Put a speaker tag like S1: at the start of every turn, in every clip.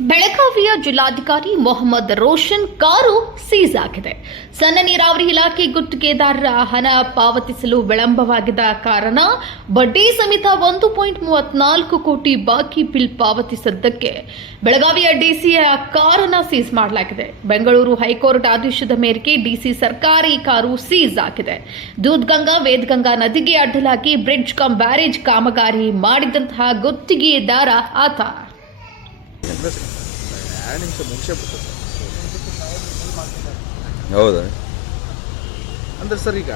S1: ಬೆಳಗಾವಿಯ ಜಿಲ್ಲಾಧಿಕಾರಿ Mohammed Roshan car seize ಆಗಿದೆ. ಸಣ್ಣ ನೀರಾವರಿ ಇಲಾಖೆ ಗುತ್ತಿಗೆದಾರರ ಹಣ ಪಾವತಿಸಲು ವಿಳಂಬವಾಗಿದ್ದ ಕಾರಣ ಬಡ್ಡಿ ಸಮೇತ ಒಂದು ಪಾಯಿಂಟ್ ಮೂವತ್ನಾಲ್ಕು ಕೋಟಿ ಬಾಕಿ ಬಿಲ್ ಪಾವತಿಸದ್ದಕ್ಕೆ ಬೆಳಗಾವಿಯ ಡಿಸಿಯ ಕಾರನ್ನ ಸೀಸ್ ಮಾಡಲಾಗಿದೆ. ಬೆಂಗಳೂರು ಹೈಕೋರ್ಟ್ ಆದೇಶದ ಮೇರೆಗೆ ಡಿಸಿ ಸರ್ಕಾರಿ ಕಾರು ಸೀಸ್ ಆಗಿದೆ. ದೂದ್ಗಂಗಾ, ವೇದಗಂಗಾ ನದಿಗೆ ಅಡ್ಡಲಾಗಿ ಬ್ರಿಡ್ಜ್ ಕಂ ಬ್ಯಾರೇಜ್ ಕಾಮಗಾರಿ ಮಾಡಿದಂತಹ ಗುತ್ತಿಗೆದಾರ ಆತ.
S2: ಎರಡು ನಿಮಿಷ ಮುಗಿಸೇ ಬಿಟ್ಟು
S3: ಹೌದಾ?
S2: ಅಂದ್ರೆ ಸರ್ ಈಗ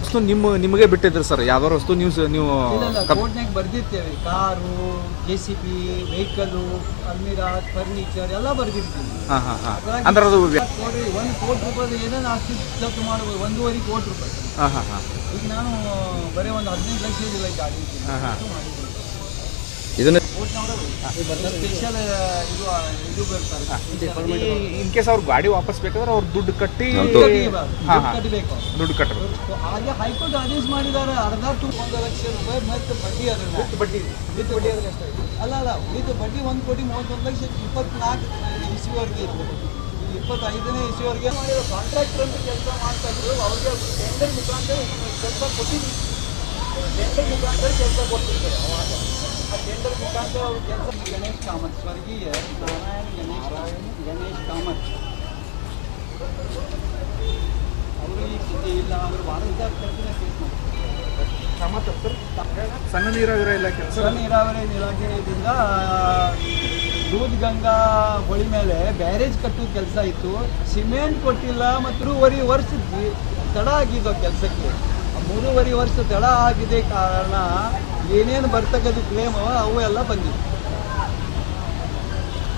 S2: ವಸ್ತು ನಿಮ್ಮ ನಿಮಗೆ ಬಿಟ್ಟಿದ್ರಿ ಸರ್ ಯಾವ್ದಾರು ವಸ್ತು ನೀವು ನೀವು
S4: ಕೋರ್ಟ್ನಾಗ ಬರ್ದಿರ್ತೇವೆ. Car J C B vehicle almirah furniture ಎಲ್ಲ ಬರ್ದಿರ್ತೀವಿ.
S2: ಹಾ ಹಾ ಹಾ. ಅಂದ್ರೆ ಅದು
S4: ಕೋಟಿ ಒಂದು ಕೋಟಿ ರೂಪಾಯಿ ಏನೇನು ಆಸ್ತಿ ಜಪ್ತು ಮಾಡ್ಬೋದು. ಒಂದೂವರೆ ಕೋಟಿ ರೂಪಾಯಿ.
S2: ಹಾ ಹಾ ಹಾ.
S4: ಈಗ ನಾನು ಬರೀ ಒಂದು ಹದಿನೈದು ಲಕ್ಷ ಇದಿಲ್ಲ ಗಾಡಿ.
S2: ಹಾಂ ಹಾ.
S3: ಇದನ್ನ
S4: ಸ್ಪೆಷಲ್ ಇದು ಇದು ಬರ್ತಾರೆ
S2: ಇನ್ ಕೇಸ್ ಅವ್ರ ಗಾಡಿ ವಾಪಸ್ ಬೇಕಾದ್ರೆ ಅವ್ರು ದುಡ್ಡು ಕಟ್ಟಿ ದುಡ್ಡು
S4: ಕಟ್ಟಬೇಕು. ಹೈಕೋರ್ಟ್ ಆದೇಶ ಮಾಡಿದಾರೆ ಅರ್ಧ ಟು ಒಂದು ಲಕ್ಷ ರೂಪಾಯಿ ಮತ್ತೆ ಬಡ್ಡಿ ಅದ್ರ
S2: ಬಡ್ಡಿ.
S4: ವಿತ್ ಬಡ್ಡಿ ಅದ್ರ ಅಲ್ಲ ಅಲ್ಲ ವಿತ್ ಬಡ್ಡಿ ಒಂದು ಕೋಟಿ ಮೂವತ್ತೊಂದು ಲಕ್ಷ ಇಪ್ಪತ್ನಾಲ್ಕು ಇಸ್ವಿವರೆಗೆ ಈ ಇಪ್ಪತ್ತೈದನೇ ಇಸ್ವಿವರೆಗೆ ಮಾಡಿರೋ ಕಾಂಟ್ರಾಕ್ಟರ್ ಅಂತ ಕೆಲಸ ಮಾಡ್ತಾ ಇದ್ರು. ಅವ್ರಿಗೆ ಟೆಂಡರ್ ಮುಖಾಂತರ ಕೆಲಸ ಕೊಟ್ಟಿದ್ವಿ ಟೆಂಡರ್ ಮುಖಾಂತರ ಕೆಲಸ ಕೊಟ್ಟಿರ್ತಾರೆ ಅವಾಗ. ಟೆಂಡರ್ ಮುಖಾಂತರ ಗಣೇಶ್ ಕಾಮತ್ ಸ್ವರ್ಗೀಯ ನಾರಾಯಣ ಗಣೇಶ್ ಗಣೇಶ್ ಕಾಮತ್ ಅವರು ಈ ಸ್ಥಿತಿ ಇಲ್ಲ ಅವರು ವಾರದಾಗ ಕೆಲಸನೇ ಮಾಡ್ತಾರೆ
S2: ಸಣ್ಣ ನೀರಾವರಿ ಇಲಾಖೆ
S4: ಸಣ್ಣ ನೀರಾವರಿ ಇಲಾಖೆಯಿಂದ ದೂದ್ ಗಂಗಾ ಹೊಳಿ ಮೇಲೆ ಬ್ಯಾರೇಜ್ ಕಟ್ಟೋ ಕೆಲಸ ಇತ್ತು. ಸಿಮೆಂಟ್ ಕೊಟ್ಟಿಲ್ಲ ಮತ್ತು ಮೂರುವರೆ ವರ್ಷ ತಡ ಆಗಿದ್ದು ಕೆಲಸಕ್ಕೆ. ಮೂರುವರೆ ವರ್ಷ ತಡ ಆಗಿದೆ ಕಾರಣ ಏನೇನು ಬರ್ತಕ್ಕದ್ದು ಕ್ಲೇಮ್ ಅವು ಎಲ್ಲ ಬಂದಿತ್ತು